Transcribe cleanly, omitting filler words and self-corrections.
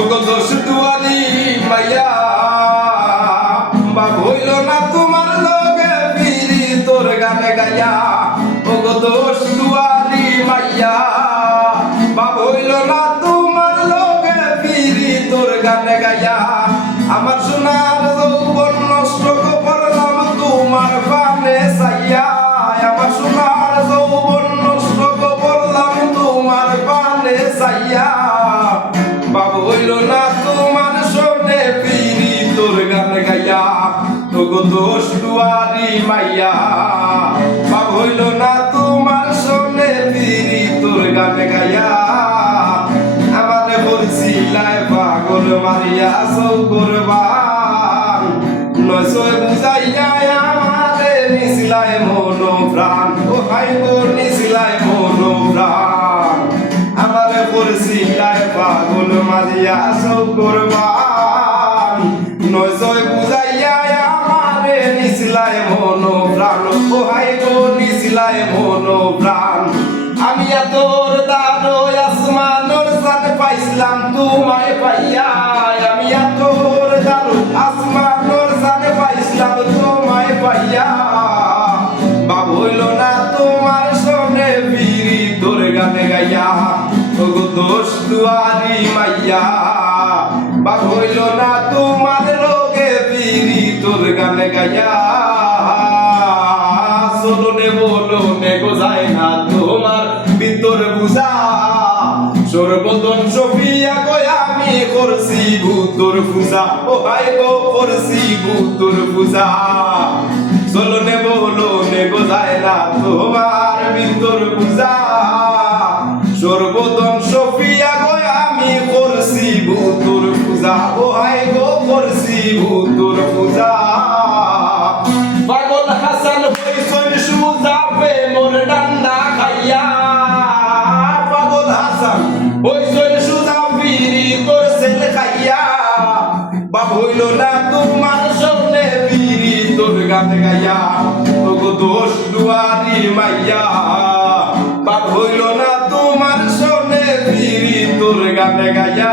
ওগো দোষ দুয়ারি মাইয়া বাপ হইল না তোমার লগে বিরি তোর গানে গাইয়া ওগো দোষ দুয়ারি মাইয়া বাপ হইল না তোমার লগে বিরি তোর গানে গাইয়া আমার সোনার যৌবন নষ্ট করলাম তোমার পানে চাইয়া আমার সোনার যৌবন নষ্ট করলাম তোমার পানে চাইয়া বাবু হইল না তোমার শোনে বিরি তোর গান গাইয়া তোগো দোষ দুয়ারি মাইয়া বাবু হইল না তোমার শোনে বিরি তোর গান গাইয়া আমারে বলছিলাই পাগল মারিয়া সৌ করবান নয়সয় বুঝাইয়া আমারে নিছিলাই মন প্রাণ ও হাই গো নিছিলাই মন প্রাণ আমারে বলছিলাই পাগল মারিয়া সৌ করবান নয়সয় বুঝাইয়া আমারে নিছিলাই মন প্রাণ ও হাই গো নিছিলাই মন প্রাণ আমি তোর দানো আসমানোর সাথে পাইছিলাম তোমায় পাইয়া আমি তোর দানো আসমানোর সাথে পাইছিলাম তোমায় পাইয়া বাবু হইল না তোমার শোনে বিরি তোর গানে গাইয়া ওগো দোষ দুয়ারি মাইয়া বাবু হইল না তোমার লোকে বিরি তোর গানে গাইয়া চলনে বলনে গো যায় না তোমার ভিতর বুঝা সর্বদন সফিয়া কই আমি করছি ভূতর পূজা ও ভাই গো করছি ভূতর পূজা চলনে বলনে গো যায় না তোমার ভিতর বুঝা সর্বদন সফিয়া কই আমি করছি ভূতর পূজা ও ভাই গো করছি ভূতর পূজা পাগল হাসান হইছই সুজা প্রেমর ডান্ডা খাইয়া পাগল হাসান হইছই সুজা বিরি তোর ছেলে খাইয়া বাপ হইল না তোমার সামনে বিরি তোর গানে গাইয়া তোগো দোষ দুয়ারি মাইয়া বাপ হইল না তোমার সামনে বিরি তোর গানে গাইয়া